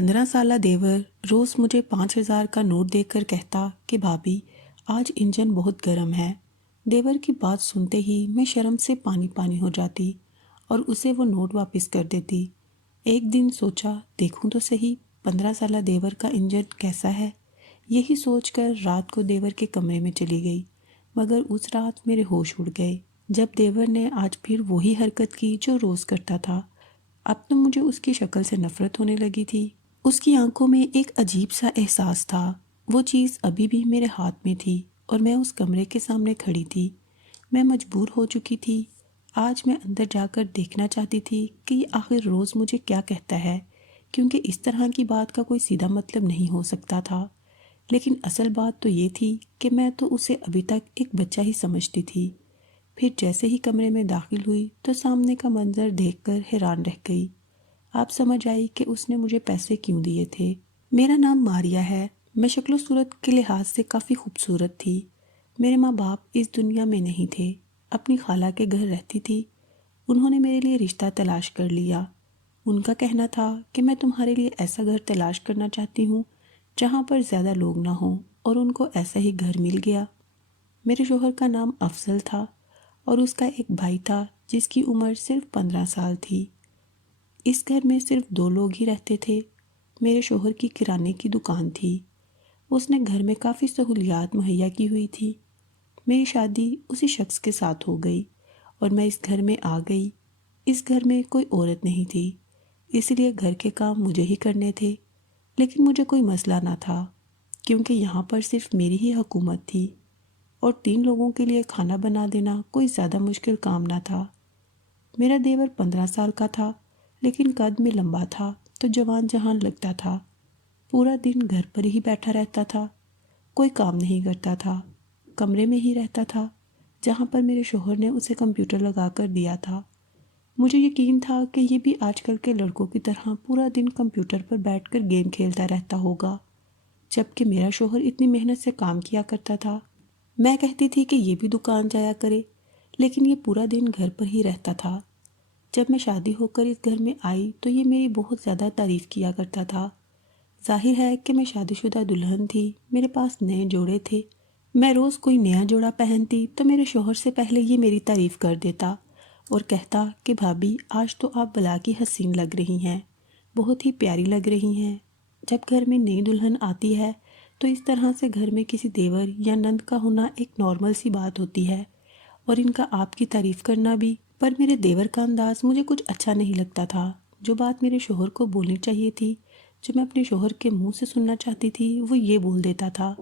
15 साला देवर रोज़ मुझे 5,000 का नोट देकर कहता कि भाभी आज इंजन बहुत गर्म है। देवर की बात सुनते ही मैं शर्म से पानी पानी हो जाती और उसे वो नोट वापस कर देती। एक दिन सोचा देखूं तो सही 15 साला देवर का इंजन कैसा है। यही सोचकर रात को देवर के कमरे में चली गई, मगर उस रात मेरे होश उड़ गए जब देवर ने आज फिर वही हरकत की जो रोज़ करता था। अब तो मुझे उसकी शक्ल से नफरत होने लगी थी। उसकी आंखों में एक अजीब सा एहसास था। वो चीज़ अभी भी मेरे हाथ में थी और मैं उस कमरे के सामने खड़ी थी। मैं मजबूर हो चुकी थी। आज मैं अंदर जाकर देखना चाहती थी कि ये आखिर रोज़ मुझे क्या कहता है, क्योंकि इस तरह की बात का कोई सीधा मतलब नहीं हो सकता था। लेकिन असल बात तो ये थी कि मैं तो उसे अभी तक एक बच्चा ही समझती थी। फिर जैसे ही कमरे में दाखिल हुई तो सामने का मंजर देखकर हैरान रह गई। आप समझ आई कि उसने मुझे पैसे क्यों दिए थे। मेरा नाम मारिया है। मैं शक्ल सूरत के लिहाज से काफ़ी खूबसूरत थी। मेरे माँ बाप इस दुनिया में नहीं थे, अपनी खाला के घर रहती थी। उन्होंने मेरे लिए रिश्ता तलाश कर लिया। उनका कहना था कि मैं तुम्हारे लिए ऐसा घर तलाश करना चाहती हूँ जहाँ पर ज़्यादा लोग ना हों, और उनको ऐसा ही घर मिल गया। मेरे शोहर का नाम अफजल था और उसका एक भाई था जिसकी उम्र सिर्फ 15 साल थी। इस घर में सिर्फ 2 लोग ही रहते थे। मेरे शोहर की किराने की दुकान थी। उसने घर में काफ़ी सहूलियात मुहैया की हुई थी। मेरी शादी उसी शख्स के साथ हो गई और मैं इस घर में आ गई। इस घर में कोई औरत नहीं थी, इसलिए घर के काम मुझे ही करने थे। लेकिन मुझे कोई मसला ना था, क्योंकि यहाँ पर सिर्फ मेरी ही हुकूमत थी और 3 लोगों के लिए खाना बना देना कोई ज़्यादा मुश्किल काम ना था। मेरा देवर 15 साल का था, लेकिन कद में लंबा था तो जवान जहान लगता था। पूरा दिन घर पर ही बैठा रहता था, कोई काम नहीं करता था, कमरे में ही रहता था जहाँ पर मेरे शोहर ने उसे कंप्यूटर लगा कर दिया था। मुझे यकीन था कि ये भी आजकल के लड़कों की तरह पूरा दिन कंप्यूटर पर बैठकर गेम खेलता रहता होगा, जबकि मेरा शोहर इतनी मेहनत से काम किया करता था। मैं कहती थी कि ये भी दुकान जाया करे, लेकिन ये पूरा दिन घर पर ही रहता था। जब मैं शादी होकर इस घर में आई तो ये मेरी बहुत ज़्यादा तारीफ़ किया करता था। जाहिर है कि मैं शादीशुदा दुल्हन थी, मेरे पास नए जोड़े थे। मैं रोज़ कोई नया जोड़ा पहनती तो मेरे शोहर से पहले ये मेरी तारीफ़ कर देता और कहता कि भाभी आज तो आप भला की हसीन लग रही हैं, बहुत ही प्यारी लग रही हैं। जब घर में नई दुल्हन आती है तो इस तरह से घर में किसी देवर या नंद का होना एक नॉर्मल सी बात होती है, और इनका आपकी तारीफ़ करना भी। पर मेरे देवर का अंदाज मुझे कुछ अच्छा नहीं लगता था। जो बात मेरे शोहर को बोलनी चाहिए थी, जो मैं अपने शोहर के मुंह से सुनना चाहती थी, वो ये बोल देता था।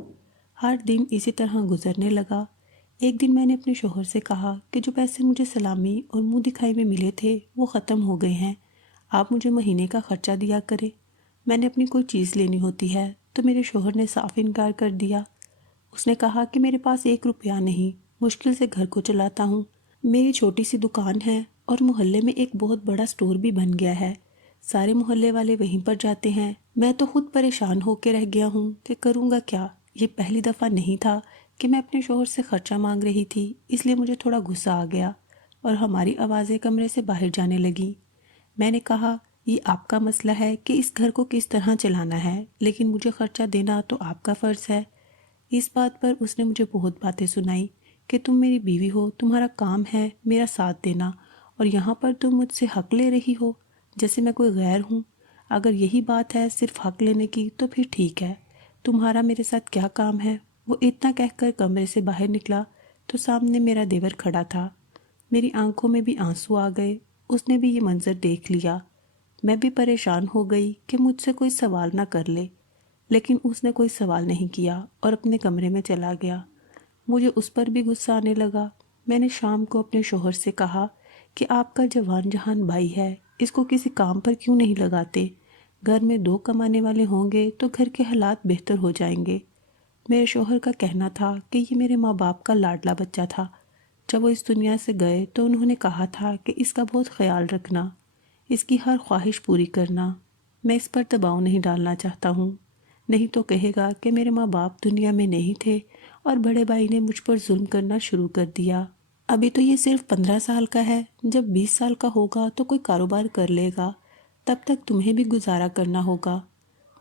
हर दिन इसी तरह गुजरने लगा। एक दिन मैंने अपने शोहर से कहा कि जो पैसे मुझे सलामी और मुंह दिखाई में मिले थे वो ख़त्म हो गए हैं, आप मुझे महीने का खर्चा दिया करें। मैंने अपनी कोई चीज़ लेनी होती है तो मेरे शोहर ने साफ इनकार कर दिया। उसने कहा कि मेरे पास 1 रुपया नहीं, मुश्किल से घर को चलाता हूँ। मेरी छोटी सी दुकान है और मोहल्ले में एक बहुत बड़ा स्टोर भी बन गया है। सारे मोहल्ले वाले वहीं पर जाते हैं। मैं तो खुद परेशान होकर रह गया हूँ कि करूँगा क्या। ये पहली दफ़ा नहीं था कि मैं अपने शोहर से खर्चा मांग रही थी, इसलिए मुझे थोड़ा गुस्सा आ गया और हमारी आवाज़ें कमरे से बाहर जाने लगीं। मैंने कहा, ये आपका मसला है कि इस घर को किस तरह चलाना है, लेकिन मुझे खर्चा देना तो आपका फ़र्ज़ है। इस बात पर उसने मुझे बहुत बातें सुनाई कि तुम मेरी बीवी हो, तुम्हारा काम है मेरा साथ देना, और यहाँ पर तुम मुझसे हक ले रही हो जैसे मैं कोई गैर हूँ। अगर यही बात है सिर्फ हक लेने की तो फिर ठीक है, तुम्हारा मेरे साथ क्या काम है। वो इतना कहकर कमरे से बाहर निकला तो सामने मेरा देवर खड़ा था। मेरी आंखों में भी आंसू आ गए। उसने भी ये मंजर देख लिया। मैं भी परेशान हो गई कि मुझसे कोई सवाल ना कर ले, लेकिन उसने कोई सवाल नहीं किया और अपने कमरे में चला गया। मुझे उस पर भी गुस्सा आने लगा। मैंने शाम को अपने शोहर से कहा कि आपका जवान जहान भाई है, इसको किसी काम पर क्यों नहीं लगाते। घर में 2 कमाने वाले होंगे तो घर के हालात बेहतर हो जाएंगे। मेरे शोहर का कहना था कि ये मेरे माँ बाप का लाडला बच्चा था। जब वो इस दुनिया से गए तो उन्होंने कहा था कि इसका बहुत ख्याल रखना, इसकी हर ख्वाहिश पूरी करना। मैं इस पर दबाव नहीं डालना चाहता हूँ, नहीं तो कहेगा कि मेरे माँ बाप दुनिया में नहीं थे और बड़े भाई ने मुझ पर जुल्म करना शुरू कर दिया। अभी तो ये सिर्फ 15 साल का है, जब 20 साल का होगा तो कोई कारोबार कर लेगा, तब तक तुम्हें भी गुजारा करना होगा।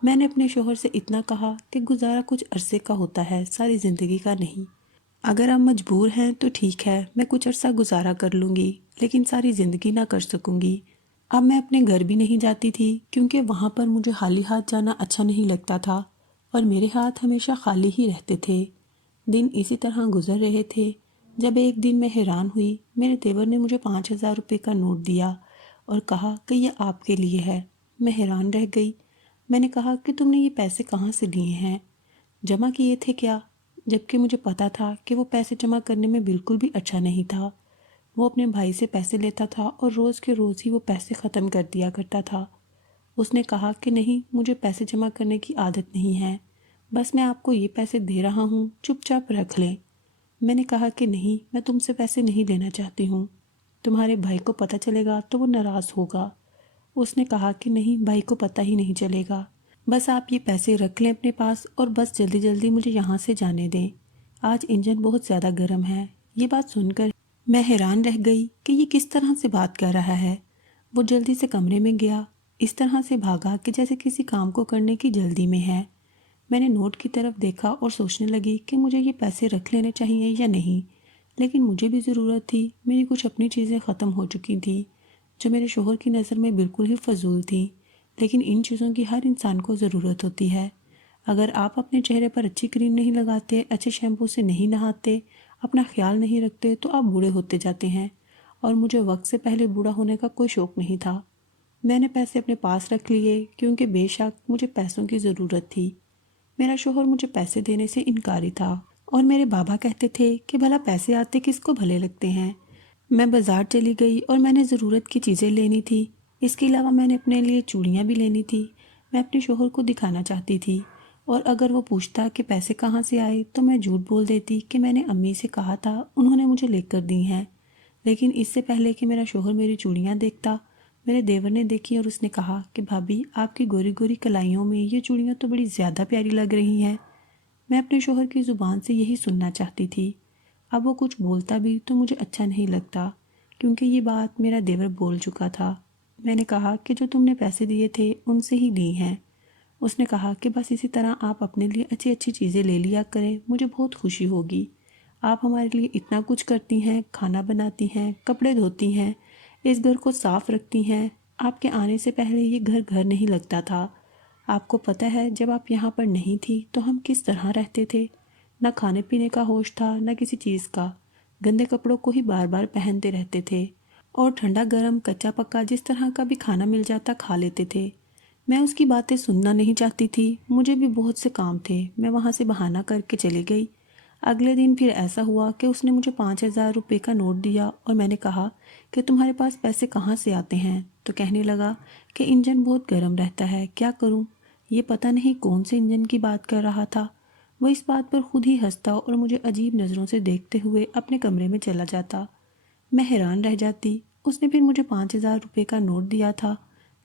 میں نے اپنے شوہر سے اتنا کہا کہ گزارا کچھ عرصے کا ہوتا ہے، ساری زندگی کا نہیں۔ اگر آپ مجبور ہیں تو ٹھیک ہے، میں کچھ عرصہ گزارا کر لوں گی، لیکن ساری زندگی نہ کر سکوں گی۔ اب میں اپنے گھر بھی نہیں جاتی تھی کیونکہ وہاں پر مجھے خالی ہاتھ جانا اچھا نہیں لگتا تھا، اور میرے ہاتھ ہمیشہ خالی ہی رہتے تھے۔ دن اسی طرح گزر رہے تھے جب ایک دن میں حیران ہوئی، میرے دیور نے مجھے 5,000 روپے کا نوٹ دیا اور کہا کہ یہ آپ کے لیے ہے۔ میں حیران رہ گئی۔ میں نے کہا کہ تم نے یہ پیسے کہاں سے لیے ہیں؟ جمع کیے تھے کیا؟ جبکہ مجھے پتا تھا کہ وہ پیسے جمع کرنے میں بالکل بھی اچھا نہیں تھا۔ وہ اپنے بھائی سے پیسے لیتا تھا اور روز کے روز ہی وہ پیسے ختم کر دیا کرتا تھا۔ اس نے کہا کہ نہیں، مجھے پیسے جمع کرنے کی عادت نہیں ہے، بس میں آپ کو یہ پیسے دے رہا ہوں، چپ چاپ رکھ لیں۔ میں نے کہا کہ نہیں، میں تم سے پیسے نہیں لینا چاہتی ہوں، تمہارے بھائی کو پتہ چلے گا تو وہ ناراض ہوگا۔ اس نے کہا کہ نہیں، بھائی کو پتہ ہی نہیں چلے گا، بس آپ یہ پیسے رکھ لیں اپنے پاس اور بس جلدی جلدی مجھے یہاں سے جانے دیں، آج انجن بہت زیادہ گرم ہے۔ یہ بات سن کر میں حیران رہ گئی کہ یہ کس طرح سے بات کر رہا ہے۔ وہ جلدی سے کمرے میں گیا، اس طرح سے بھاگا کہ جیسے کسی کام کو کرنے کی جلدی میں ہے۔ میں نے نوٹ کی طرف دیکھا اور سوچنے لگی کہ مجھے یہ پیسے رکھ لینے چاہیے یا نہیں، لیکن مجھے بھی ضرورت تھی۔ میری کچھ اپنی چیزیں ختم ہو چکی تھیں جو میرے شوہر کی نظر میں بالکل ہی فضول تھیں، لیکن ان چیزوں کی ہر انسان کو ضرورت ہوتی ہے۔ اگر آپ اپنے چہرے پر اچھی کریم نہیں لگاتے، اچھے شیمپو سے نہیں نہاتے، اپنا خیال نہیں رکھتے تو آپ بوڑھے ہوتے جاتے ہیں، اور مجھے وقت سے پہلے بوڑھا ہونے کا کوئی شوق نہیں تھا۔ میں نے پیسے اپنے پاس رکھ لیے کیونکہ بے شک مجھے پیسوں کی ضرورت تھی۔ میرا شوہر مجھے پیسے دینے سے انکاری تھا، اور میرے بابا کہتے تھے کہ بھلا پیسے آتے کس کو بھلے لگتے ہیں۔ میں بازار چلی گئی اور میں نے ضرورت کی چیزیں لینی تھی، اس کے علاوہ میں نے اپنے لیے چوڑیاں بھی لینی تھی۔ میں اپنے شوہر کو دکھانا چاہتی تھی، اور اگر وہ پوچھتا کہ پیسے کہاں سے آئے تو میں جھوٹ بول دیتی کہ میں نے امی سے کہا تھا، انہوں نے مجھے لے کر دی ہیں۔ لیکن اس سے پہلے کہ میرا شوہر میری چوڑیاں دیکھتا، میرے دیور نے دیکھی اور اس نے کہا کہ بھابی، آپ کی گوری گوری کلائیوں میں یہ چوڑیاں تو بڑی زیادہ پیاری لگ رہی ہیں۔ میں اپنے شوہر کی زبان سے یہی سننا چاہتی تھی۔ اب وہ کچھ بولتا بھی تو مجھے اچھا نہیں لگتا، کیونکہ یہ بات میرا دیور بول چکا تھا۔ میں نے کہا کہ جو تم نے پیسے دیے تھے ان سے ہی لی ہیں۔ اس نے کہا کہ بس اسی طرح آپ اپنے لیے اچھی اچھی چیزیں لے لیا کریں، مجھے بہت خوشی ہوگی۔ آپ ہمارے لیے اتنا کچھ کرتی ہیں، کھانا بناتی ہیں، کپڑے دھوتی ہیں، اس گھر کو صاف رکھتی ہیں۔ آپ کے آنے سے پہلے یہ گھر گھر نہیں لگتا تھا۔ آپ کو پتہ ہے جب آپ یہاں پر نہیں تھی تو ہم کس طرح رہتے تھے؟ نہ کھانے پینے کا ہوش تھا، نہ کسی چیز کا، گندے کپڑوں کو ہی بار بار پہنتے رہتے تھے، اور ٹھنڈا گرم کچا پکا جس طرح کا بھی کھانا مل جاتا کھا لیتے تھے۔ میں اس کی باتیں سننا نہیں چاہتی تھی، مجھے بھی بہت سے کام تھے، میں وہاں سے بہانہ کر کے چلی گئی۔ اگلے دن پھر ایسا ہوا کہ اس نے مجھے 5,000 روپے کا نوٹ دیا، اور میں نے کہا کہ تمہارے پاس پیسے کہاں سے آتے ہیں؟ تو کہنے لگا کہ انجن بہت گرم رہتا ہے، کیا کروں؟ یہ پتہ نہیں کون سے انجن کی بات کر رہا تھا۔ وہ اس بات پر خود ہی ہنستا اور مجھے عجیب نظروں سے دیکھتے ہوئے اپنے کمرے میں چلا جاتا۔ میں حیران رہ جاتی۔ اس نے پھر مجھے 5,000 روپے کا نوٹ دیا تھا۔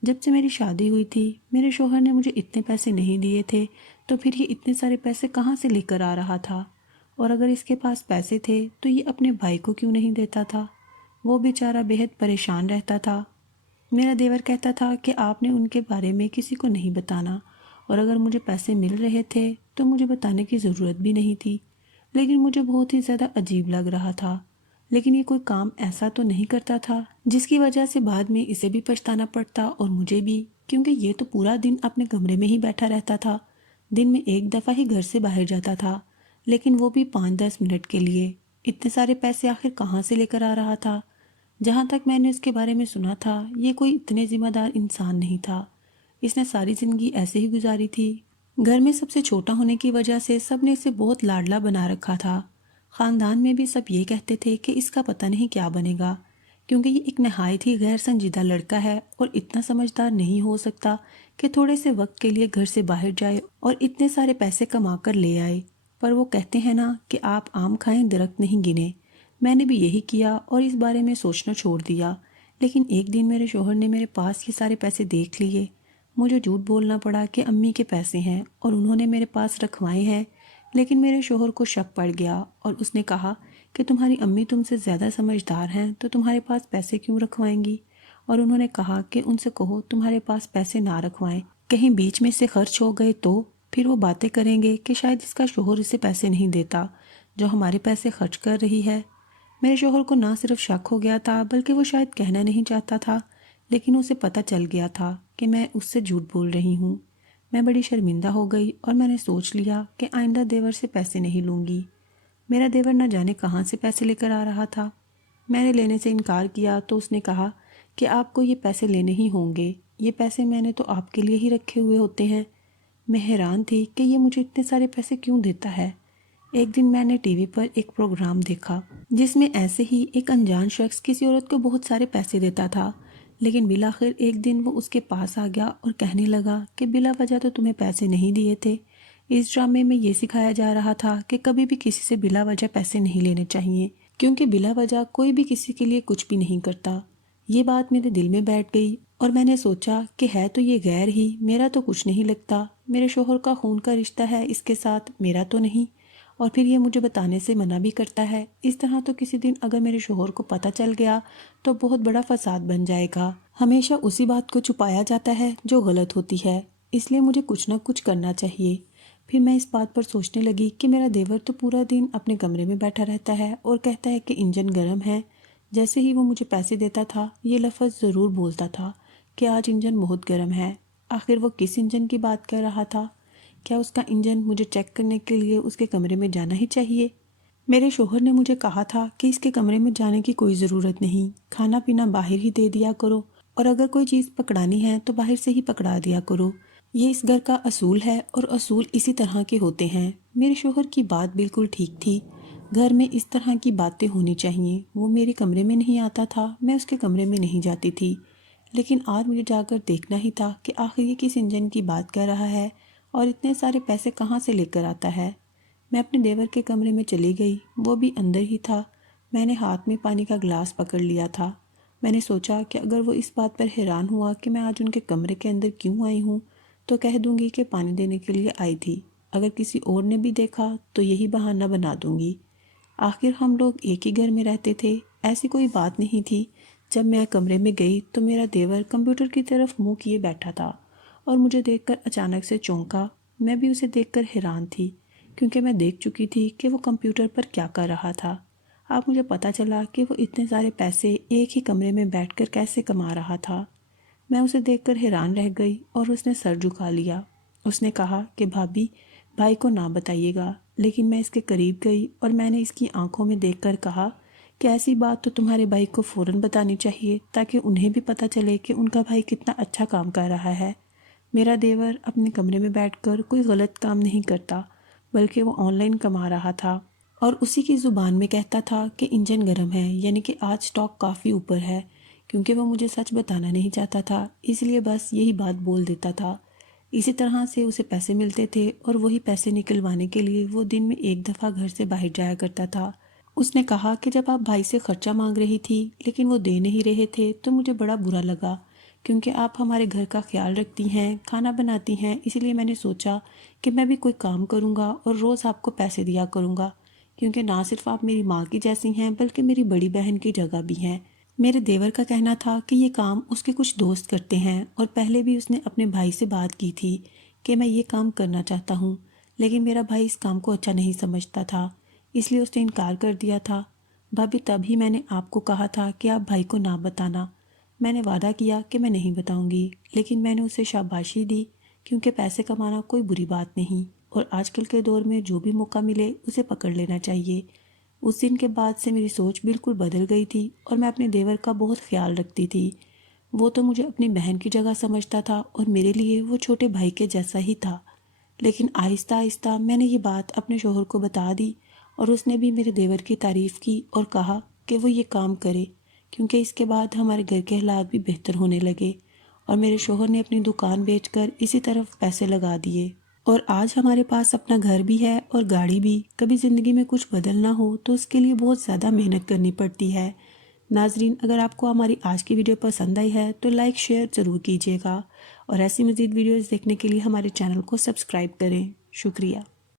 جب سے میری شادی ہوئی تھی میرے شوہر نے مجھے اتنے پیسے نہیں دیے تھے، تو پھر یہ اتنے سارے پیسے کہاں سے لے کر آ رہا تھا؟ اور اگر اس کے پاس پیسے تھے تو یہ اپنے بھائی کو کیوں نہیں دیتا تھا؟ وہ بیچارہ بہت پریشان رہتا تھا۔ میرا دیور کہتا تھا کہ آپ نے ان کے بارے میں کسی کو نہیں بتانا، اور اگر مجھے پیسے مل رہے تھے تو مجھے بتانے کی ضرورت بھی نہیں تھی، لیکن مجھے بہت ہی زیادہ عجیب لگ رہا تھا۔ لیکن یہ کوئی کام ایسا تو نہیں کرتا تھا جس کی وجہ سے بعد میں اسے بھی پچھتانا پڑتا اور مجھے بھی، کیونکہ یہ تو پورا دن اپنے کمرے میں ہی بیٹھا رہتا تھا، دن میں ایک دفعہ ہی گھر سے باہر جاتا تھا، لیکن وہ بھی 5-10 منٹ کے لیے۔ اتنے سارے پیسے آخر کہاں سے لے کر آ رہا تھا؟ جہاں تک میں نے اس کے بارے میں سنا تھا یہ کوئی اتنے ذمہ دار انسان نہیں تھا، اس نے ساری زندگی ایسے ہی گزاری تھی۔ گھر میں سب سے چھوٹا ہونے کی وجہ سے سب نے اسے بہت لاڈلا بنا رکھا تھا۔ خاندان میں بھی سب یہ کہتے تھے کہ اس کا پتہ نہیں کیا بنے گا، کیونکہ یہ ایک نہایت ہی غیر سنجیدہ لڑکا ہے اور اتنا سمجھدار نہیں ہو سکتا کہ تھوڑے سے وقت کے لیے گھر سے باہر جائے اور اتنے سارے پیسے کما کر لے آئے۔ پر وہ کہتے ہیں نا کہ آپ آم کھائیں درخت نہیں گنے، میں نے بھی یہی کیا اور اس بارے میں سوچنا چھوڑ دیا۔ لیکن ایک دن میرے شوہر نے میرے پاس یہ سارے پیسے دیکھ لیے۔ مجھے جھوٹ بولنا پڑا کہ امی کے پیسے ہیں اور انہوں نے میرے پاس رکھوائے ہیں، لیکن میرے شوہر کو شک پڑ گیا اور اس نے کہا کہ تمہاری امی تم سے زیادہ سمجھدار ہیں تو تمہارے پاس پیسے کیوں رکھوائیں گی؟ اور انہوں نے کہا کہ ان سے کہو تمہارے پاس پیسے نہ رکھوائیں، कहीं बीच में से खर्च हो गए तो फिर वो बातें करेंगे कि शायद इसका शोहर इसे पैसे नहीं देता जो हमारे पैसे खर्च कर रही है। मेरे शोहर को ना सिर्फ शक हो गया था बल्कि वो शायद कहना नहीं चाहता था, लेकिन उसे पता चल गया था कि मैं उससे झूठ बोल रही हूँ। मैं बड़ी शर्मिंदा हो गई और मैंने सोच लिया कि आइंदा देवर से पैसे नहीं लूँगी। मेरा देवर न जाने कहाँ से पैसे लेकर आ रहा था। मैंने लेने से इनकार किया तो उसने कहा कि आपको ये पैसे लेने ही होंगे, ये पैसे मैंने तो आपके लिए ही रखे हुए होते हैं। मैं हैरान थी कि ये मुझे इतने सारे पैसे क्यों देता है। एक दिन मैंने टीवी पर एक प्रोग्राम देखा जिसमें ऐसे ही एक अनजान शख्स किसी औरत को बहुत सारे पैसे देता था, लेकिन बिलाखिर एक दिन वो उसके पास आ गया और कहने लगा कि बिला वजह तो तुम्हें पैसे नहीं दिए थे। इस ड्रामे में ये सिखाया जा रहा था कि कभी भी किसी से बिला वजह पैसे नहीं लेने चाहिए, क्योंकि बिला वजह कोई भी किसी के लिए कुछ भी नहीं करता। ये बात मेरे दिल में बैठ गई और मैंने सोचा कि है तो ये गैर ही, मेरा तो कुछ नहीं लगता, मेरे शोहर का खून का रिश्ता है इसके साथ, मेरा तो नहीं। और फिर ये मुझे बताने से मना भी करता है। इस तरह तो किसी दिन अगर मेरे शोहर को पता चल गया तो बहुत बड़ा फसाद बन जाएगा। हमेशा उसी बात को छुपाया जाता है जो गलत होती है, इसलिए मुझे कुछ ना कुछ करना चाहिए। फिर मैं इस बात पर सोचने लगी कि मेरा देवर तो पूरा दिन अपने कमरे में बैठा रहता है और कहता है कि इंजन गर्म है। जैसे ही वो मुझे पैसे देता था ये लफ्ज़ ज़रूर बोलता था कि आज इंजन बहुत गर्म है। आखिर वो किस इंजन की बात कर रहा था? क्या उसका इंजन मुझे चेक करने के लिए उसके कमरे में जाना ही चाहिए? मेरे शोहर ने मुझे कहा था कि इसके कमरे में जाने की कोई ज़रूरत नहीं, खाना पीना बाहर ही दे दिया करो और अगर कोई चीज़ पकड़ानी है तो बाहर से ही पकड़ा दिया करो। ये इस घर का असूल है और असूल इसी तरह के होते हैं। मेरे शोहर की बात बिल्कुल ठीक थी। घर में इस तरह की बातें होनी चाहिए। वो मेरे कमरे में नहीं आता था, मैं उसके कमरे में नहीं जाती थी, लेकिन आज मुझे जाकर देखना ही था कि आखिर ये किस इंजन की बात कर रहा है और इतने सारे पैसे कहाँ से लेकर आता है। मैं अपने देवर के कमरे में चली गई, वो भी अंदर ही था। मैंने हाथ में पानी का गिलास पकड़ लिया था। मैंने सोचा कि अगर वो इस बात पर हैरान हुआ कि मैं आज उनके कमरे के अंदर क्यों आई हूँ तो कह दूंगी कि पानी देने के लिए आई थी। अगर किसी और ने भी देखा तो यही बहाना बना दूंगी। आखिर हम लोग एक ही घर में रहते थे, ऐसी कोई बात नहीं थी। जब मैं कमरे में गई तो मेरा देवर कंप्यूटर की तरफ मुंह किए बैठा था और मुझे देखकर अचानक से चौंका। मैं भी उसे देखकर हैरान थी क्योंकि मैं देख चुकी थी कि वो कंप्यूटर पर क्या कर रहा था। अब मुझे पता चला कि वो इतने सारे पैसे एक ही कमरे में बैठकर कैसे कमा रहा था। मैं उसे देखकर हैरान रह गई और उसने सर झुका लिया। उसने कहा कि भाभी, भाई को ना बताइएगा, लेकिन मैं इसके करीब गई और मैंने इसकी आंखों में देखकर कहा कि ऐसी बात तो तुम्हारे भाई को फ़ौरन बतानी चाहिए ताकि उन्हें भी पता चले कि उनका भाई कितना अच्छा काम कर रहा है। मेरा देवर अपने कमरे में बैठकर कोई गलत काम नहीं करता, बल्कि वो ऑनलाइन कमा रहा था और उसी की ज़ुबान में कहता था कि इंजन गर्म है, यानी कि आज स्टॉक काफ़ी ऊपर है। क्योंकि वो मुझे सच बताना नहीं चाहता था, इसलिए बस यही बात बोल देता था। इसी तरह से उसे पैसे मिलते थे और वही पैसे निकलवाने के लिए वो दिन में एक दफ़ा घर से बाहर जाया करता था। उसने कहा कि जब आप भाई से खर्चा मांग रही थी लेकिन वो दे नहीं रहे थे तो मुझे बड़ा बुरा लगा, क्योंकि आप हमारे घर का ख्याल रखती हैं, खाना बनाती हैं, इसलिए मैंने सोचा कि मैं भी कोई काम करूँगा और रोज़ आपको पैसे दिया करूँगा, क्योंकि ना सिर्फ आप मेरी माँ की जैसी हैं बल्कि मेरी बड़ी बहन की जगह भी हैं। मेरे देवर का कहना था कि ये काम उसके कुछ दोस्त करते हैं और पहले भी उसने अपने भाई से बात की थी कि मैं ये काम करना चाहता हूँ, लेकिन मेरा भाई इस काम को अच्छा नहीं समझता था, इसलिए उसने इनकार कर दिया था। भाभी, तभी मैंने आपको कहा था कि आप भाई को ना बताना। मैंने वादा किया कि मैं नहीं बताऊंगी, लेकिन मैंने उसे शाबाशी दी, क्योंकि पैसे कमाना कोई बुरी बात नहीं और आजकल के दौर में जो भी मौका मिले उसे पकड़ लेना चाहिए। उस दिन के बाद से मेरी सोच बिल्कुल बदल गई थी और मैं अपने देवर का बहुत ख्याल रखती थी। वो तो मुझे अपनी बहन की जगह समझता था और मेरे लिए वो छोटे भाई के जैसा ही था। लेकिन आहिस्ता आहिस्ता मैंने ये बात अपने शोहर को बता दी और उसने भी मेरे देवर की तारीफ़ की और कहा कि वो ये काम करे, क्योंकि इसके बाद हमारे घर के हालात भी बेहतर होने लगे और मेरे शोहर ने अपनी दुकान बेचकर इसी तरफ पैसे लगा दिए और आज हमारे पास अपना घर भी है और गाड़ी भी। कभी ज़िंदगी में कुछ बदलना हो तो उसके लिए बहुत ज़्यादा मेहनत करनी पड़ती है। नाजरीन, अगर आपको हमारी आज की वीडियो पसंद आई है तो लाइक शेयर ज़रूर कीजिएगा और ऐसी मज़ीद वीडियोज़ देखने के लिए हमारे चैनल को सब्सक्राइब करें। शुक्रिया।